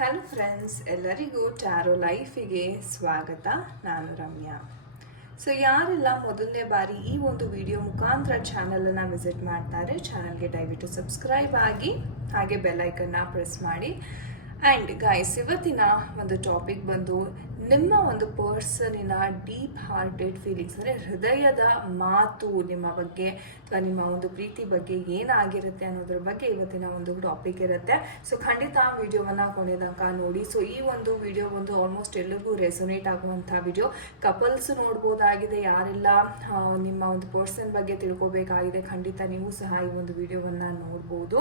Hello friends, ಎಲ್ಲರಿಗೂ taro ಲೈಫಿಗೆ ಸ್ವಾಗತ. ನಾನು ರಮ್ಯಾ. ಸೊ ಯಾರೆಲ್ಲ ಮೊದಲನೇ ಬಾರಿ ಈ ಒಂದು ವಿಡಿಯೋ ಮುಖಾಂತರ ಚಾನಲನ್ನು ವಿಸಿಟ್ ಮಾಡ್ತಾರೆ, ಚಾನಲ್ಗೆ ದಯವಿಟ್ಟು ಸಬ್ಸ್ಕ್ರೈಬ್ ಆಗಿ ಹಾಗೆ ಬೆಲ್ ಐಕನ್ನ ಪ್ರೆಸ್ ಮಾಡಿ. ಆ್ಯಂಡ್ ಗೈಸ್, ಇವತ್ತಿನ ಒಂದು ಟಾಪಿಕ್ ಬಂದು ನಿಮ್ಮ ಒಂದು ಪರ್ಸನಿನ ಡೀಪ್ ಹಾರ್ಟೆಡ್ ಫೀಲಿಂಗ್ಸ್, ಅಂದರೆ ಹೃದಯದ ಮಾತು ನಿಮ್ಮ ಬಗ್ಗೆ ಅಥವಾ ನಿಮ್ಮ ಒಂದು ಪ್ರೀತಿ ಬಗ್ಗೆ ಏನಾಗಿರುತ್ತೆ ಅನ್ನೋದ್ರ ಬಗ್ಗೆ ಇವತ್ತಿನ ಒಂದು ಟಾಪಿಕ್ ಇರುತ್ತೆ. ಸೊ ಖಂಡಿತ ಆ ವಿಡಿಯೋವನ್ನು ಕೊನೆ ತನಕ ನೋಡಿ. ಸೊ ಈ ಒಂದು ವಿಡಿಯೋ ಬಂದು ಆಲ್ಮೋಸ್ಟ್ ಎಲ್ರಿಗೂ ರೆಸೊನೇಟ್ ಆಗುವಂಥ ವಿಡಿಯೋ. ಕಪಲ್ಸ್ ನೋಡ್ಬೋದಾಗಿದೆ, ಯಾರೆಲ್ಲ ನಿಮ್ಮ ಒಂದು ಪರ್ಸನ್ ಬಗ್ಗೆ ತಿಳ್ಕೊಬೇಕಾಗಿದೆ ಖಂಡಿತ ನೀವು ಸಹ ಈ ಒಂದು ವಿಡಿಯೋವನ್ನು ನೋಡ್ಬೋದು.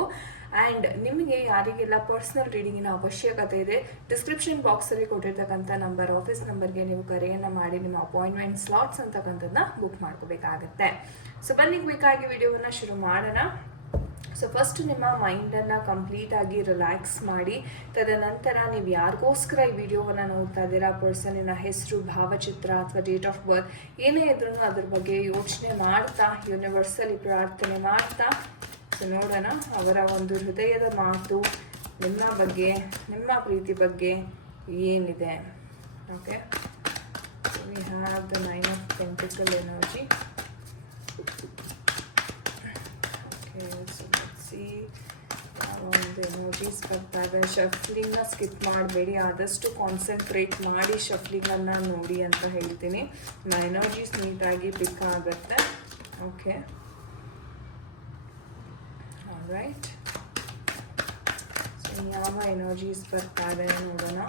ಆ್ಯಂಡ್ ನಿಮಗೆ ಯಾರಿಗೆಲ್ಲ ಪರ್ಸನಲ್ ರೀಡಿಂಗಿನ ಅವಶ್ಯಕತೆ ಇದೆ, ಡಿಸ್ಕ್ರಿಪ್ಷನ್ ಬಾಕ್ಸಲ್ಲಿ ಕೊಟ್ಟಿರ್ತಕ್ಕಂಥ ನಂಬರ್, ಆಫೀಸ್ ನಂಬರ್ಗೆ ನೀವು ಕರೆಯನ್ನು ಮಾಡಿ ನಿಮ್ಮ ಅಪಾಯಿಂಟ್ಮೆಂಟ್ ಸ್ಲಾಟ್ಸ್ ಅಂತಕ್ಕಂಥದ್ದನ್ನ ಬುಕ್ ಮಾಡ್ಕೋಬೇಕಾಗತ್ತೆ. ಸೊ ಬನ್ನಿ ಕ್ವಿಕ್ಕಾಗಿ ವಿಡಿಯೋವನ್ನು ಶುರು ಮಾಡೋಣ. ಸೊ ಫಸ್ಟ್ ನಿಮ್ಮ ಮೈಂಡನ್ನು ಕಂಪ್ಲೀಟಾಗಿ ರಿಲ್ಯಾಕ್ಸ್ ಮಾಡಿ, ತದನಂತರ ನೀವು ಯಾರಿಗೋಸ್ಕರ ಈ ವಿಡಿಯೋವನ್ನು ನೋಡ್ತಾ ಇದ್ದೀರಾ, ಪರ್ಸನಿನ ಹೆಸರು, ಭಾವಚಿತ್ರ ಅಥವಾ ಡೇಟ್ ಆಫ್ ಬರ್ತ್ ಏನೇ ಇದ್ರೂ ಅದ್ರ ಬಗ್ಗೆ ಯೋಚನೆ ಮಾಡ್ತಾ, ಯೂನಿವರ್ಸಲ್ಲಿ ಪ್ರಾರ್ಥನೆ ಮಾಡ್ತಾ ಸೊ ನೋಡೋಣ ಅವರ ಒಂದು ಹೃದಯದ ಮಾತು ನಿಮ್ಮ ಬಗ್ಗೆ, ನಿಮ್ಮ ಪ್ರೀತಿ ಬಗ್ಗೆ ಏನಿದೆ. Okay, we have the 9 of Pentacles energy. Okay, so let's see ಒಂದು ಎನರ್ಜೀಸ್ ಬರ್ತಾ ಇದೆ. ಶಫ್ಲಿಂಗ್ನ ಸ್ಕಿಪ್ ಮಾಡಬೇಡಿ, ಆದಷ್ಟು ಕಾನ್ಸಂಟ್ರೇಟ್ ಮಾಡಿ ಶಫ್ಲಿಂಗನ್ನು ನೋಡಿ ಅಂತ ಹೇಳ್ತೀನಿ. ನಿಮ್ಮ ಎನರ್ಜೀಸ್ ನೀಟಾಗಿ ಪಿಕ್ ಆಗುತ್ತೆ. Okay, right. ಸೊ ಯಾವ ಎನರ್ಜೀಸ್ ಬರ್ತಾ ಇದೆ ನೋಡೋಣ.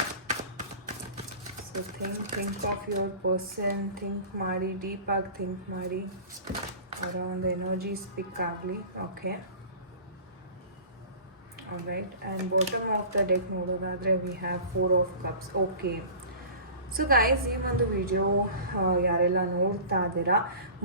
So think of your person, think ಮಾಡಿ, ಡೀಪಾಗಿ ಥಿಂಕ್ ಮಾಡಿ, ಅವರ ಒಂದು ಎನರ್ಜೀಸ್ ಪಿಕ್ ಆಗಲಿ. Okay, right. And bottom of the deck ನೋಡೋದಾದರೆ we have 4 of Cups. Okay, so guys, ಈ ಒಂದು ವಿಡಿಯೋ ಯಾರೆಲ್ಲ ನೋಡ್ತಾ ಇದ್ದೀರಾ,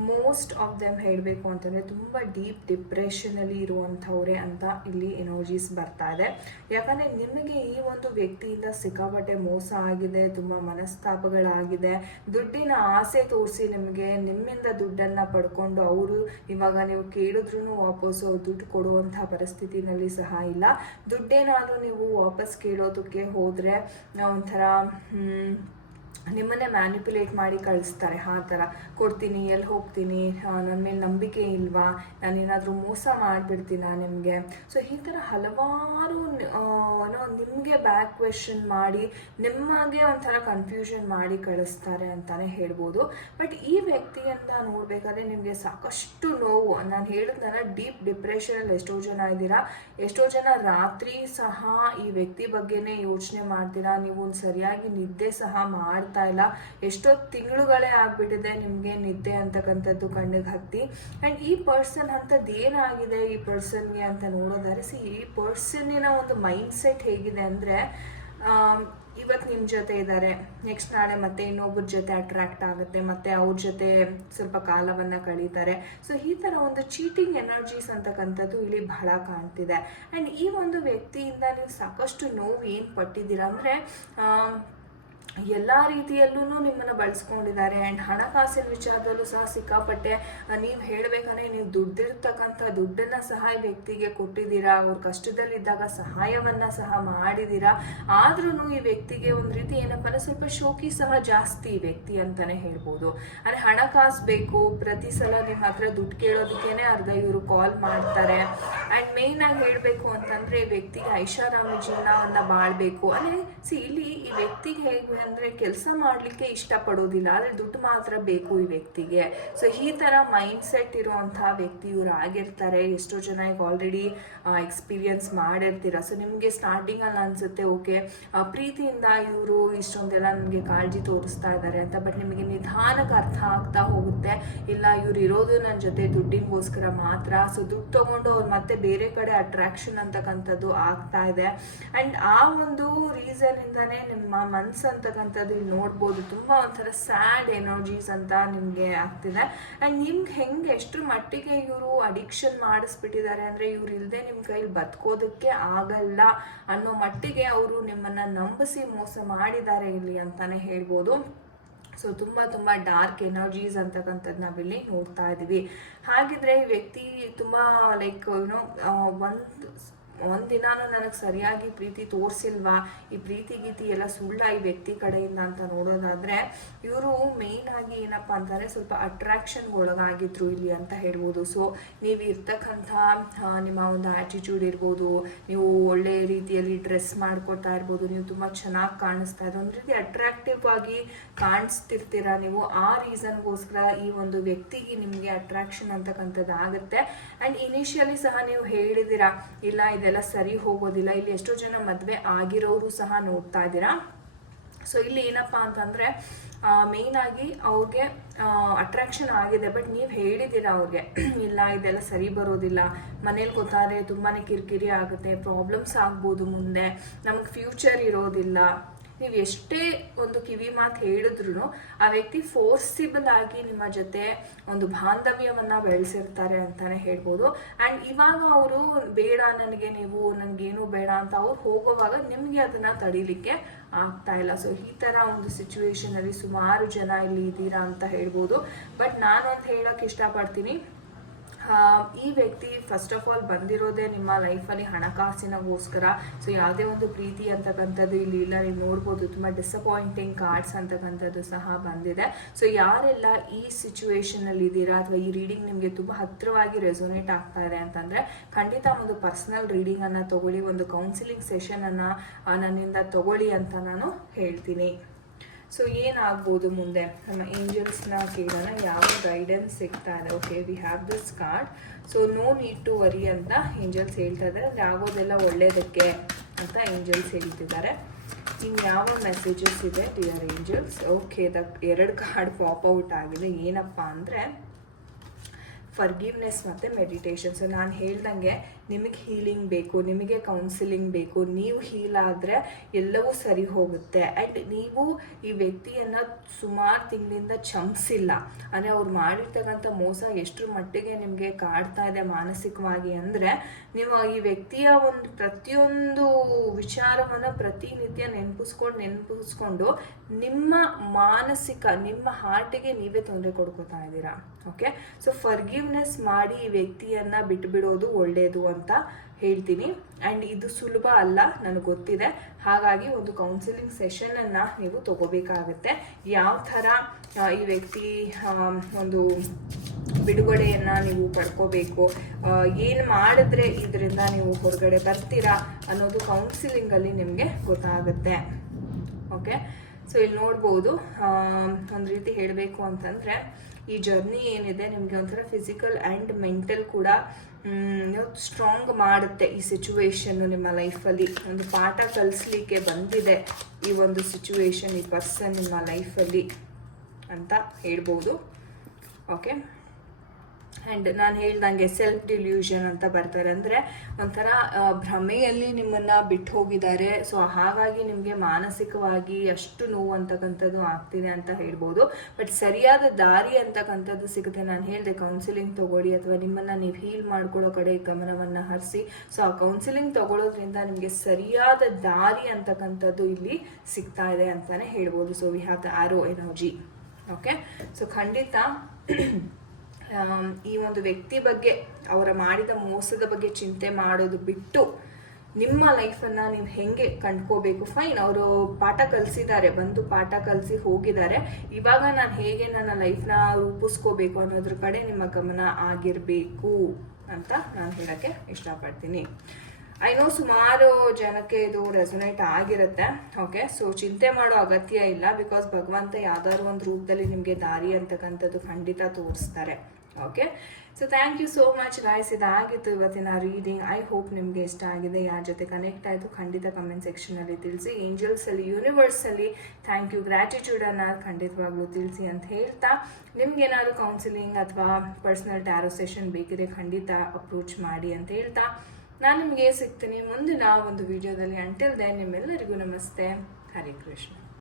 ಮೋಸ್ಟ್ ಆಫ್ ದೆಮ್ ಹೇಳಬೇಕು ಅಂತಂದರೆ ತುಂಬ ಡೀಪ್ ಡಿಪ್ರೆಷನಲ್ಲಿ ಇರುವಂಥವ್ರೆ ಅಂತ ಇಲ್ಲಿ ಎನರ್ಜೀಸ್ ಬರ್ತಾ ಇದೆ. ಯಾಕಂದರೆ ನಿಮಗೆ ಈ ಒಂದು ವ್ಯಕ್ತಿಯಿಂದ ಸಿಕ್ಕಾಪಟ್ಟೆ ಮೋಸ ಆಗಿದೆ, ತುಂಬ ಮನಸ್ತಾಪಗಳಾಗಿದೆ, ದುಡ್ಡಿನ ಆಸೆ ತೋರಿಸಿ ನಿಮಗೆ ನಿಮ್ಮಿಂದ ದುಡ್ಡನ್ನು ಪಡ್ಕೊಂಡು ಅವರು ಇವಾಗ ನೀವು ಕೇಳಿದ್ರೂ ವಾಪಸ್ಸು ದುಡ್ಡು ಕೊಡುವಂಥ ಪರಿಸ್ಥಿತಿನಲ್ಲಿ ಸಹ ಇಲ್ಲ. ದುಡ್ಡೇನಾದರೂ ನೀವು ವಾಪಸ್ ಕೇಳೋದಕ್ಕೆ ಹೋದರೆ ಒಂಥರ ನಿಮ್ಮನ್ನೇ ಮ್ಯಾನಿಪ್ಯುಲೇಟ್ ಮಾಡಿ ಕಳಿಸ್ತಾರೆ. ಆ ಥರ ಕೊಡ್ತೀನಿ, ಎಲ್ಲಿ ಹೋಗ್ತೀನಿ, ನನ್ನ ಮೇಲೆ ನಂಬಿಕೆ ಇಲ್ವಾ, ನಾನೇನಾದರೂ ಮೋಸ ಮಾಡಿಬಿಡ್ತೀನ ನಿಮಗೆ. ಸೊ ಈ ಥರ ಹಲವಾರು ನಿಮಗೆ ಬ್ಯಾಕ್ ಕ್ವೆಶನ್ ಮಾಡಿ ನಿಮಗೆ ಒಂಥರ ಕನ್ಫ್ಯೂಷನ್ ಮಾಡಿ ಕಳಿಸ್ತಾರೆ ಅಂತಲೇ ಹೇಳ್ಬೋದು. ಬಟ್ ಈ ವ್ಯಕ್ತಿಯಿಂದ ನೋಡಬೇಕಾದ್ರೆ ನಿಮಗೆ ಸಾಕಷ್ಟು ನೋವು, ನಾನು ಹೇಳಿದ್ನಲ್ಲ, ಡೀಪ್ ಡಿಪ್ರೆಷನಲ್ಲಿ ಎಷ್ಟೋ ಜನ ಇದ್ದೀರಾ, ಎಷ್ಟೋ ಜನ ರಾತ್ರಿ ಸಹ ಈ ವ್ಯಕ್ತಿ ಬಗ್ಗೆನೇ ಯೋಚನೆ ಮಾಡ್ತೀರಾ, ನೀವು ಸರಿಯಾಗಿ ನಿದ್ದೆ ಸಹ ಮಾಡ್ತಾ ಇಲ್ಲ, ಎಷ್ಟೋ ತಿಂಗಳುಗಳೇ ಆಗ್ಬಿಟ್ಟಿದೆ ನಿಮಗೆ ನಿದ್ದೆ ಅಂತಕ್ಕಂಥದ್ದು ಕಣ್ಣಿಗೆ ಹತ್ತಿ. ಆ್ಯಂಡ್ ಈ ಪರ್ಸನ್ ಅಂಥದ್ದು ಏನಾಗಿದೆ ಈ ಪರ್ಸನ್ಗೆ ಅಂತ ನೋಡೋದಾದ್ರೆ, ಈ ಪರ್ಸನ್ನಿನ ಒಂದು ಮೈಂಡ್ ಸೆಟ್ ಹೇಗಿದೆ ಅಂದರೆ, ಇವತ್ತು ನಿಮ್ಮ ಜೊತೆ ಇದ್ದಾರೆ, ನೆಕ್ಸ್ಟ್ ನಾಳೆ ಮತ್ತೆ ಇನ್ನೊಬ್ಬರ ಜೊತೆ ಅಟ್ರಾಕ್ಟ್ ಆಗುತ್ತೆ, ಮತ್ತೆ ಅವ್ರ ಜೊತೆ ಸ್ವಲ್ಪ ಕಾಲವನ್ನು ಕಳೀತಾರೆ. ಸೊ ಈ ಥರ ಒಂದು ಚೀಟಿಂಗ್ ಎನರ್ಜೀಸ್ ಅಂತಕ್ಕಂಥದ್ದು ಇಲ್ಲಿ ಬಹಳ ಕಾಣ್ತಿದೆ. ಆ್ಯಂಡ್ ಈ ಒಂದು ವ್ಯಕ್ತಿಯಿಂದ ನೀವು ಸಾಕಷ್ಟು ನೋವು ಏನು ಪಟ್ಟಿದ್ದೀರಾ ಅಂದರೆ, ಎಲ್ಲ ರೀತಿಯಲ್ಲೂ ನಿಮ್ಮನ್ನು ಬಳಸ್ಕೊಂಡಿದ್ದಾರೆ. ಆ್ಯಂಡ್ ಹಣಕಾಸಿನ ವಿಚಾರದಲ್ಲೂ ಸಹ ಸಿಕ್ಕಾಪಟ್ಟೆ ನೀವು ಹೇಳಬೇಕಂದ್ರೆ ನೀವು ದುಡ್ಡಿರ್ತಕ್ಕಂಥ ದುಡ್ಡನ್ನು ಸಹ ಈ ವ್ಯಕ್ತಿಗೆ ಕೊಟ್ಟಿದ್ದೀರಾ, ಅವ್ರ ಕಷ್ಟದಲ್ಲಿದ್ದಾಗ ಸಹಾಯವನ್ನು ಸಹ ಮಾಡಿದ್ದೀರಾ. ಆದ್ರೂ ಈ ವ್ಯಕ್ತಿಗೆ ಒಂದು ರೀತಿ ಏನಪ್ಪ ಅಂದರೆ ಸ್ವಲ್ಪ ಶೋಕಿ ಸಹ ಜಾಸ್ತಿ ಈ ವ್ಯಕ್ತಿ ಅಂತಲೇ ಹೇಳ್ಬೋದು. ಅಂದರೆ ಹಣಕಾಸು ಬೇಕು, ಪ್ರತಿ ಸಲ ನಿಮ್ಮ ಹತ್ರ ದುಡ್ಡು ಕೇಳೋದಕ್ಕೇ ಅರ್ಧ ಇವರು ಕಾಲ್ ಮಾಡ್ತಾರೆ. ಆ್ಯಂಡ್ ಮೇಯ್ನಾಗಿ ಹೇಳಬೇಕು ಅಂತಂದರೆ ಈ ವ್ಯಕ್ತಿಗೆ ಐಷಾರಾಮಿ ಜೀವನವನ್ನು ಬಾಳಬೇಕು ಅಂದರೆ ಇಲ್ಲಿ ಈ ವ್ಯಕ್ತಿಗೆ ಹೇಗೆ ಅಂದರೆ ಕೆಲಸ ಮಾಡಲಿಕ್ಕೆ ಇಷ್ಟಪಡೋದಿಲ್ಲ, ಆದರೆ ದುಡ್ಡು ಮಾತ್ರ ಬೇಕು ಈ ವ್ಯಕ್ತಿಗೆ. ಸೊ ಈ ಥರ ಮೈಂಡ್ ಸೆಟ್ ಇರುವಂಥ ವ್ಯಕ್ತಿ ಇವರು ಆಗಿರ್ತಾರೆ. ಎಷ್ಟೋ ಜನ ಈಗ ಆಲ್ರೆಡಿ ಎಕ್ಸ್ಪೀರಿಯನ್ಸ್ ಮಾಡಿರ್ತೀರ. ಸೊ ನಿಮಗೆ ಸ್ಟಾರ್ಟಿಂಗಲ್ಲಿ ಅನಿಸುತ್ತೆ ಓಕೆ ಪ್ರೀತಿಯಿಂದ ಇವರು ಇಷ್ಟೊಂದೆಲ್ಲ ನಿಮಗೆ ಕಾಳಜಿ ತೋರಿಸ್ತಾ ಇದ್ದಾರೆ ಅಂತ. ಬಟ್ ನಿಮಗೆ ನಿಧಾನಕ್ಕೆ ಅರ್ಥ ಆಗ್ತಾ ಹೋಗುತ್ತೆ, ಇಲ್ಲ ಇವ್ರು ಇರೋದು ನನ್ನ ಜೊತೆ ದುಡ್ಡಿಗೋಸ್ಕರ ಮಾತ್ರ. ಸೊ ದುಡ್ಡು ತೊಗೊಂಡು ಅವ್ರು ಮತ್ತೆ ಬೇರೆ ಕಡೆ ಅಟ್ರಾಕ್ಷನ್ ಅಂತಕ್ಕಂಥದ್ದು ಆಗ್ತಾ ಇದೆ. ಆ್ಯಂಡ್ ಆ ಒಂದು ರೀಸನ್ನಿಂದನೇ ನಿಮ್ಮ ಮನಸ್ಸು ಅಂತಕ್ಕಂಥದ್ದು ಇಲ್ಲಿ ನೋಡ್ಬೋದು ತುಂಬ ಒಂಥರ ಸ್ಯಾಡ್ ಎನರ್ಜೀಸ್ ಅಂತ ನಿಮಗೆ ಆಗ್ತಿದೆ. ಆ್ಯಂಡ್ ನಿಮ್ಗೆ ಹೆಂಗೆ ಎಷ್ಟರ ಮಟ್ಟಿಗೆ ಇವರು ಅಡಿಕ್ಷನ್ ಮಾಡಿಸ್ಬಿಟ್ಟಿದ್ದಾರೆ ಅಂದರೆ, ಇವ್ರು ಇಲ್ಲದೆ ನಿಮ್ಮ ಕೈಲಿ ಬದುಕೋದಕ್ಕೆ ಆಗಲ್ಲ ಅನ್ನೋ ಮಟ್ಟಿಗೆ ಅವರು ನಿಮ್ಮನ್ನು ನಂಬಿಸಿ ಮೋಸ ಮಾಡಿದ್ದಾರೆ ಇಲ್ಲಿ ಅಂತಲೇ ಹೇಳ್ಬೋದು. ಸೊ ತುಂಬ ತುಂಬ ಡಾರ್ಕ್ ಎನರ್ಜೀಸ್ ಅಂತಕ್ಕಂಥದ್ದು ನಾವಿಲ್ಲಿ ನೋಡ್ತಾ ಇದ್ದೀವಿ. ಹಾಗಿದ್ರೆ ಈ ವ್ಯಕ್ತಿ ತುಂಬ ಲೈಕ್ ಒಂದು ಒಂದಿನಾನು ನನಗೆ ಸರಿಯಾಗಿ ಪ್ರೀತಿ ತೋರಿಸಿಲ್ವಾ, ಈ ಪ್ರೀತಿ ಗೀತಿ ಎಲ್ಲ ಸುಳ್ಳ ಈ ವ್ಯಕ್ತಿ ಕಡೆಯಿಂದ ಅಂತ ನೋಡೋದಾದರೆ, ಇವರು ಮೇಯ್ನ್ ಆಗಿ ಏನಪ್ಪ ಅಂತಂದರೆ ಸ್ವಲ್ಪ ಅಟ್ರಾಕ್ಷನ್ಗೆ ಒಳಗಾಗಿದ್ರು ಇಲ್ಲಿ ಅಂತ ಹೇಳ್ಬೋದು. ಸೊ ನೀವು ಇರ್ತಕ್ಕಂಥ ನಿಮ್ಮ ಒಂದು ಆ್ಯಟಿಟ್ಯೂಡ್ ಇರ್ಬೋದು, ನೀವು ಒಳ್ಳೆ ರೀತಿಯಲ್ಲಿ ಡ್ರೆಸ್ ಮಾಡ್ಕೊತಾ ಇರ್ಬೋದು, ನೀವು ತುಂಬ ಚೆನ್ನಾಗಿ ಕಾಣಿಸ್ತಾ ಇರೋ ಒಂದು ರೀತಿ ಅಟ್ರಾಕ್ಟಿವ್ ಆಗಿ ಕಾಣಿಸ್ತಿರ್ತೀರ ನೀವು. ಆ ರೀಸನ್ಗೋಸ್ಕರ ಈ ಒಂದು ವ್ಯಕ್ತಿಗೆ ನಿಮಗೆ ಅಟ್ರಾಕ್ಷನ್ ಅಂತಕ್ಕಂಥದ್ದು ಆಗುತ್ತೆ. ಆ್ಯಂಡ್ ಇನಿಷಿಯಲಿ ಸಹ ನೀವು ಹೇಳಿದ್ದೀರಾ ಇಲ್ಲ ಇದೆಲ್ಲ ಸರಿ ಹೋಗೋದಿಲ್ಲ. ಇಲ್ಲಿ ಎಷ್ಟೋ ಜನ ಮದುವೆ ಆಗಿರೋರು ಸಹ ನೋಡ್ತಾ ಇದ್ದೀರಾ. ಸೊ ಇಲ್ಲಿ ಏನಪ್ಪ ಅಂತಂದರೆ ಮೇಯ್ನ್ ಆಗಿ ಅವ್ರಿಗೆ ಅಟ್ರಾಕ್ಷನ್ ಆಗಿದೆ, ಬಟ್ ನೀವು ಹೇಳಿದ್ದೀರಾ ಅವ್ರಿಗೆ ಇಲ್ಲ ಇದೆಲ್ಲ ಸರಿ ಬರೋದಿಲ್ಲ, ಮನೇಲಿ ಗೊತ್ತಾರೆ ತುಂಬಾ ಕಿರಿಕಿರಿ ಆಗುತ್ತೆ, ಪ್ರಾಬ್ಲಮ್ಸ್ ಆಗ್ಬೋದು, ಮುಂದೆ ನಮಗೆ ಫ್ಯೂಚರ್ ಇರೋದಿಲ್ಲ. ನೀವು ಎಷ್ಟೇ ಒಂದು ಕಿವಿ ಮಾತು ಹೇಳಿದ್ರು ಆ ವ್ಯಕ್ತಿ ಫೋರ್ಸಿಬಲ್ ಆಗಿ ನಿಮ್ಮ ಜೊತೆ ಒಂದು ಬಾಂಧವ್ಯವನ್ನು ಬೆಳೆಸಿರ್ತಾರೆ ಅಂತಲೇ ಹೇಳ್ಬೋದು. ಆ್ಯಂಡ್ ಇವಾಗ ಅವರು ಬೇಡ ನನಗೇನು ಬೇಡ ಅಂತ ಅವ್ರು ಹೋಗೋವಾಗ ನಿಮಗೆ ಅದನ್ನು ತಡೀಲಿಕ್ಕೆ ಆಗ್ತಾ ಇಲ್ಲ. ಸೊ ಈ ಥರ ಒಂದು ಸಿಚುವೇಶನಲ್ಲಿ ಸುಮಾರು ಜನ ಇಲ್ಲಿ ಇದ್ದೀರಾ ಅಂತ ಹೇಳ್ಬೋದು. ಬಟ್ ನಾನು ಅಂತ ಹೇಳೋಕ್ಕೆ ಇಷ್ಟಪಡ್ತೀನಿ, ಈ ವ್ಯಕ್ತಿ ಫಸ್ಟ್ ಆಫ್ ಆಲ್ ಬಂದಿರೋದೇ ನಿಮ್ಮ ಲೈಫಲ್ಲಿ ಹಣಕಾಸಿನಗೋಸ್ಕರ. ಸೊ ಯಾವುದೇ ಒಂದು ಪ್ರೀತಿ ಅಂತಕ್ಕಂಥದ್ದು ಇಲ್ಲಿ ಇಲ್ಲ. ನೀವು ನೋಡ್ಬೋದು ತುಂಬ ಡಿಸಪಾಯಿಂಟಿಂಗ್ ಕಾರ್ಡ್ಸ್ ಅಂತಕ್ಕಂಥದ್ದು ಸಹ ಬಂದಿದೆ. ಸೊ ಯಾರೆಲ್ಲ ಈ ಸಿಚುವೇಶನಲ್ಲಿ ಇದ್ದೀರಾ ಅಥವಾ ಈ ರೀಡಿಂಗ್ ನಿಮಗೆ ತುಂಬ ಹತ್ತಿರವಾಗಿ ರೆಸೊನೇಟ್ ಆಗ್ತಾ ಇದೆ ಅಂತಂದರೆ ಖಂಡಿತ ಒಂದು ಪರ್ಸನಲ್ ರೀಡಿಂಗನ್ನು ತಗೊಳ್ಳಿ, ಒಂದು ಕೌನ್ಸಿಲಿಂಗ್ ಸೆಷನನ್ನು ನನ್ನಿಂದ ತಗೊಳ್ಳಿ ಅಂತ ನಾನು ಹೇಳ್ತೀನಿ. ಸೊ ಏನಾಗ್ಬೋದು ಮುಂದೆ ನಮ್ಮ ಏಂಜಲ್ಸ್ನ ಕೇಳೋಣ, ಯಾವ ಗೈಡೆನ್ಸ್ ಸಿಗ್ತಾ ಇದೆ. Okay, we have this card. So no need to worry ಅಂತ ಏಂಜಲ್ಸ್ ಹೇಳ್ತಾ ಇದ್ದಾರೆ. ಅಂದರೆ ಆಗೋದೆಲ್ಲ ಒಳ್ಳೆಯದಕ್ಕೆ ಅಂತ ಏಂಜಲ್ಸ್ ಹೇಳ್ತಿದ್ದಾರೆ. ಇನ್ನು ಯಾವ ಮೆಸೇಜಸ್ ಇದೆ dear angels? Okay, 2 card pop out ಆಗಿದೆ. ಏನಪ್ಪ ಅಂದರೆ ಫರ್ಗಿವ್ನೆಸ್ ಮತ್ತು ಮೆಡಿಟೇಷನ್. ಸೊ ನಾನು ಹೇಳ್ದಂಗೆ ನಿಮಗೆ ಹೀಲಿಂಗ್ ಬೇಕು, ನಿಮಗೆ ಕೌನ್ಸಿಲಿಂಗ್ ಬೇಕು, ನೀವು ಹೀಲ್ ಆದರೆ ಎಲ್ಲವೂ ಸರಿ ಹೋಗುತ್ತೆ. ಆ್ಯಂಡ್ ನೀವು ಈ ವ್ಯಕ್ತಿಯನ್ನು ಸುಮಾರು ತಿಂಗಳಿಂದ ಚಂಪಿಸಿಲ್ಲ, ಅಂದರೆ ಅವ್ರು ಮಾಡಿರ್ತಕ್ಕಂಥ ಮೋಸ ಎಷ್ಟರ ಮಟ್ಟಿಗೆ ನಿಮಗೆ ಕಾಡ್ತಾ ಇದೆ ಮಾನಸಿಕವಾಗಿ ಅಂದರೆ, ನೀವು ಈ ವ್ಯಕ್ತಿಯ ಒಂದು ಪ್ರತಿಯೊಂದು ವಿಚಾರವನ್ನು ಪ್ರತಿನಿತ್ಯ ನೆನಪಿಸ್ಕೊಂಡು ನಿಮ್ಮ ಮಾನಸಿಕ, ನಿಮ್ಮ ಹಾರ್ಟಿಗೆ ನೀವೇ ತೊಂದರೆ ಕೊಡ್ಕೋತಾ ಇದ್ದೀರಾ. ಓಕೆ, ಸೊ ಫರ್ಗಿವ್ನೆಸ್ ಮಾಡಿ ಈ ವ್ಯಕ್ತಿಯನ್ನು ಬಿಟ್ಬಿಡೋದು ಒಳ್ಳೆಯದು ಅಂತ ಹೇಳ್ತೀನಿ. ಆ್ಯಂಡ್ ಇದು ಸುಲಭ ಅಲ್ಲ, ನನಗೆ ಗೊತ್ತಿದೆ. ಹಾಗಾಗಿ ಒಂದು ಕೌನ್ಸಿಲಿಂಗ್ ಸೆಷನನ್ನು ನೀವು ತಗೋಬೇಕಾಗುತ್ತೆ. ಯಾವ ಥರ ಈ ವ್ಯಕ್ತಿ ಒಂದು ಬಿಡುಗಡೆಯನ್ನು ನೀವು ಪಡ್ಕೋಬೇಕು, ಏನು ಮಾಡಿದ್ರೆ ಇದರಿಂದ ನೀವು ಹೊರಗಡೆ ಬರ್ತೀರಾ ಅನ್ನೋದು ಕೌನ್ಸಿಲಿಂಗಲ್ಲಿ ನಿಮಗೆ ಗೊತ್ತಾಗುತ್ತೆ. ಓಕೆ, ಸೊ ಇಲ್ಲಿ ನೋಡ್ಬೋದು, ಒಂದು ರೀತಿ ಹೇಳಬೇಕು ಅಂತಂದರೆ ಈ ಜರ್ನಿ ಏನಿದೆ ನಿಮಗೆ ಒಂಥರ ಫಿಸಿಕಲ್ ಆ್ಯಂಡ್ ಮೆಂಟಲ್ ಕೂಡ ಸ್ಟ್ರಾಂಗ್ ಮಾಡುತ್ತೆ. ಈ ಸಿಚುವೇಶನ್ನು ನಿಮ್ಮ ಲೈಫಲ್ಲಿ ಒಂದು ಪಾಠ ಕಲಿಸ್ಲಿಕ್ಕೆ ಬಂದಿದೆ ಈ ಒಂದು ಸಿಚುವೇಶನ್, ಈ ಪರ್ಸನ್ ನಿಮ್ಮ ಲೈಫಲ್ಲಿ ಅಂತ ಹೇಳ್ಬೋದು. ಓಕೆ, ಆ್ಯಂಡ್ ನಾನು ಹೇಳ್ದಂಗೆ ಸೆಲ್ಫ್ ಡಿಲ್ಯೂಷನ್ ಅಂತ ಬರ್ತಾರೆ, ಅಂದರೆ ಒಂಥರ ಭ್ರಮೆಯಲ್ಲಿ ನಿಮ್ಮನ್ನು ಬಿಟ್ಟು ಹೋಗಿದ್ದಾರೆ. ಸೊ ಹಾಗಾಗಿ ನಿಮಗೆ ಮಾನಸಿಕವಾಗಿ ಅಷ್ಟು ನೋವು ಅಂತಕ್ಕಂಥದ್ದು ಆಗ್ತಿದೆ ಅಂತ ಹೇಳ್ಬೋದು. ಬಟ್ ಸರಿಯಾದ ದಾರಿ ಅಂತಕ್ಕಂಥದ್ದು ಸಿಗುತ್ತೆ. ನಾನು ಹೇಳಿದೆ ಕೌನ್ಸಿಲಿಂಗ್ ತೊಗೊಳ್ಳಿ ಅಥವಾ ನಿಮ್ಮನ್ನು ನೀವು ಹೀಲ್ ಮಾಡ್ಕೊಳ್ಳೋ ಕಡೆ ಗಮನವನ್ನು ಹರಿಸಿ. ಸೊ ಆ ಕೌನ್ಸಿಲಿಂಗ್ ತೊಗೊಳೋದ್ರಿಂದ ನಿಮಗೆ ಸರಿಯಾದ ದಾರಿ ಅಂತಕ್ಕಂಥದ್ದು ಇಲ್ಲಿ ಸಿಗ್ತಾ ಇದೆ ಅಂತಲೇ ಹೇಳ್ಬೋದು. So we have the arrow energy. Okay, so ಖಂಡಿತ ಈ ಒಂದು ವ್ಯಕ್ತಿ ಬಗ್ಗೆ, ಅವರ ಮಾಡಿದ ಮೋಸದ ಬಗ್ಗೆ ಚಿಂತೆ ಮಾಡೋದು ಬಿಟ್ಟು ನಿಮ್ಮ ಲೈಫನ್ನು ನೀವು ಹೆಂಗೆ ಕಂಡ್ಕೋಬೇಕು. ಫೈನ್, ಅವರು ಪಾಠ ಕಲಿಸಿದ್ದಾರೆ, ಬಂದು ಪಾಠ ಕಲಿಸಿ ಹೋಗಿದ್ದಾರೆ. ಇವಾಗ ನಾನು ಹೇಗೆ ನನ್ನ ಲೈಫ್ನ ರೂಪಿಸ್ಕೋಬೇಕು ಅನ್ನೋದ್ರ ಕಡೆ ನಿಮ್ಮ ಗಮನ ಆಗಿರಬೇಕು ಅಂತ ನಾನು ಹೇಳೋಕ್ಕೆ ಇಷ್ಟಪಡ್ತೀನಿ. ಐ ನೋ ಸುಮಾರು ಜನಕ್ಕೆ ಇದು ರೆಸೊನೇಟ್ ಆಗಿರುತ್ತೆ. ಓಕೆ, ಸೊ ಚಿಂತೆ ಮಾಡೋ ಅಗತ್ಯ ಇಲ್ಲ, ಬಿಕಾಸ್ ಭಗವಂತ ಯಾವ್ದಾದ್ರು ಒಂದು ರೂಪದಲ್ಲಿ ನಿಮಗೆ ದಾರಿ ಅಂತಕ್ಕಂಥದ್ದು ಖಂಡಿತ ತೋರಿಸ್ತಾರೆ. Okay, so thank you so much guys. ಇದಾಗಿತ್ತು ಇವತ್ತಿನ ರೀಡಿಂಗ್. ಐ ಹೋಪ್ ನಿಮಗೆ ಇಷ್ಟ ಆಗಿದೆ. ಯಾರ ಜೊತೆ ಕನೆಕ್ಟ್ ಆಯಿತು ಖಂಡಿತ ಕಮೆಂಟ್ ಸೆಕ್ಷನಲ್ಲಿ ತಿಳಿಸಿ. ಏಂಜಲ್ಸಲ್ಲಿ, ಯೂನಿವರ್ಸಲ್ಲಿ ಥ್ಯಾಂಕ್ ಯು, ಗ್ರ್ಯಾಟಿಟ್ಯೂಡನ್ನು ಖಂಡಿತವಾಗ್ಲೂ ತಿಳಿಸಿ ಅಂತ ಹೇಳ್ತಾ, ನಿಮ್ಗೇನಾದ್ರು ಕೌನ್ಸಿಲಿಂಗ್ ಅಥವಾ ಪರ್ಸ್ನಲ್ ಟ್ಯಾರೋ ಸೆಷನ್ ಬೇಕಿದ್ರೆ ಖಂಡಿತ ಅಪ್ರೋಚ್ ಮಾಡಿ ಅಂತ ಹೇಳ್ತಾ ನಾನು ನಿಮಗೆ ಸಿಗ್ತೀನಿ ಮುಂದಿನ ಒಂದು ವಿಡಿಯೋದಲ್ಲಿ. ಅಂಟಿಲ್ ದೆನ್ ನಿಮ್ಮೆಲ್ಲರಿಗೂ ನಮಸ್ತೆ. ಹರೇ ಕೃಷ್ಣ.